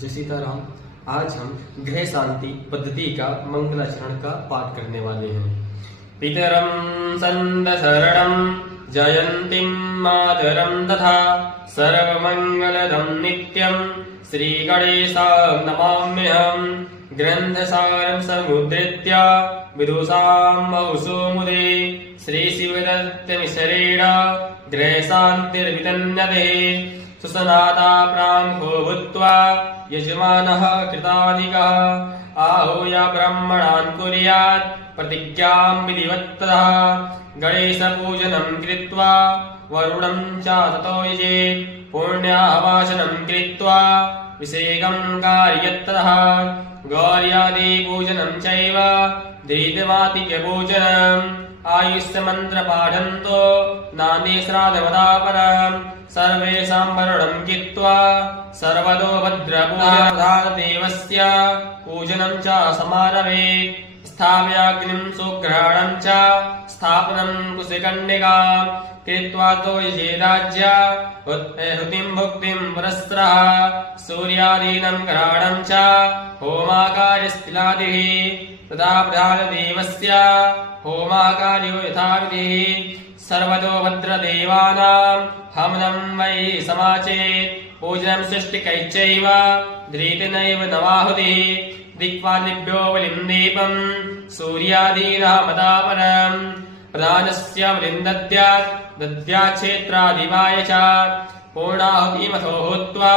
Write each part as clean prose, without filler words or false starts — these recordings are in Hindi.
जय सीताराम। आज हम गृह शांति पद्धति का मंगलाचरण का पाठ करने वाले हैं। पितरं संत शरणं जयन्तीं मातरं तथा सर्वमंगलदं नित्यं श्री गणेशाय नमाम्यहम्। ग्रंथसारं समुद्धृत्य विदुषां बहुसुमुदे श्री शिवदत्तमिश्रेण गृहशान्तिर्वितन्यते। सुसनाता प्राङ्खो भूत्वा यजमानः कृताधिकः आहूय ब्राह्मणान् कुर्यात् प्रतिज्ञां विधिवत्ततः। गणेशपूजनं कृत्वा वरुणं च ततो यजेत् पुण्याहवाचनं कृत्वा विषेकं कारयत्ततः। गौर्यादिपूजनं चैव धृतमातिक्यपूजनम् आयुष्यमन्त्रपाठन्तो नान्दी श्राद्धमदापरम्। सर्वेषां वरुणं कृत्वा सर्वतो भद्रपूजनदेवस्य पूजनं च समारभेत्। स्थापयाग्निं सुग्रहणं च स्थापनं कुशिकन्यकां कृत्वा तो यजेदाज्य हृतिं भुक्तिं पुरस्त्रः। सूर्यादीनं ग्रहणं च होमाकार्यस्थिलादिः तथा प्रधानदेवस्य होमाकार्यो यथाविधिः। सर्वतो भद्रदेवानां हवनं वै समाचेत्। पूजनं सृष्टिकैश्चैव धृतेनैव नवाहुतिः। दिक्पालेभ्यो बलिं दीपं सूर्यादीनामदापरम्। प्रधानस्य बलिं दद्याच्छेत्रादिवाय च पूर्णाहुतिमथो भूत्वा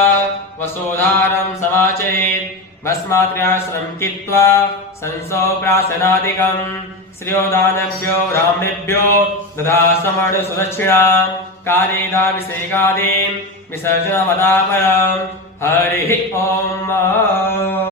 वसोधारं समाचयेत्। भस्मात्र्याश्रमं कृत्वा संसोप्राशनादिकम्। श्रियोदानेभ्यो ब्राह्मणेभ्यो ददासमणसुदक्षिणां कार्येदाभिषेकादीं विसर्जनमदापरम्। हरिः ओम्।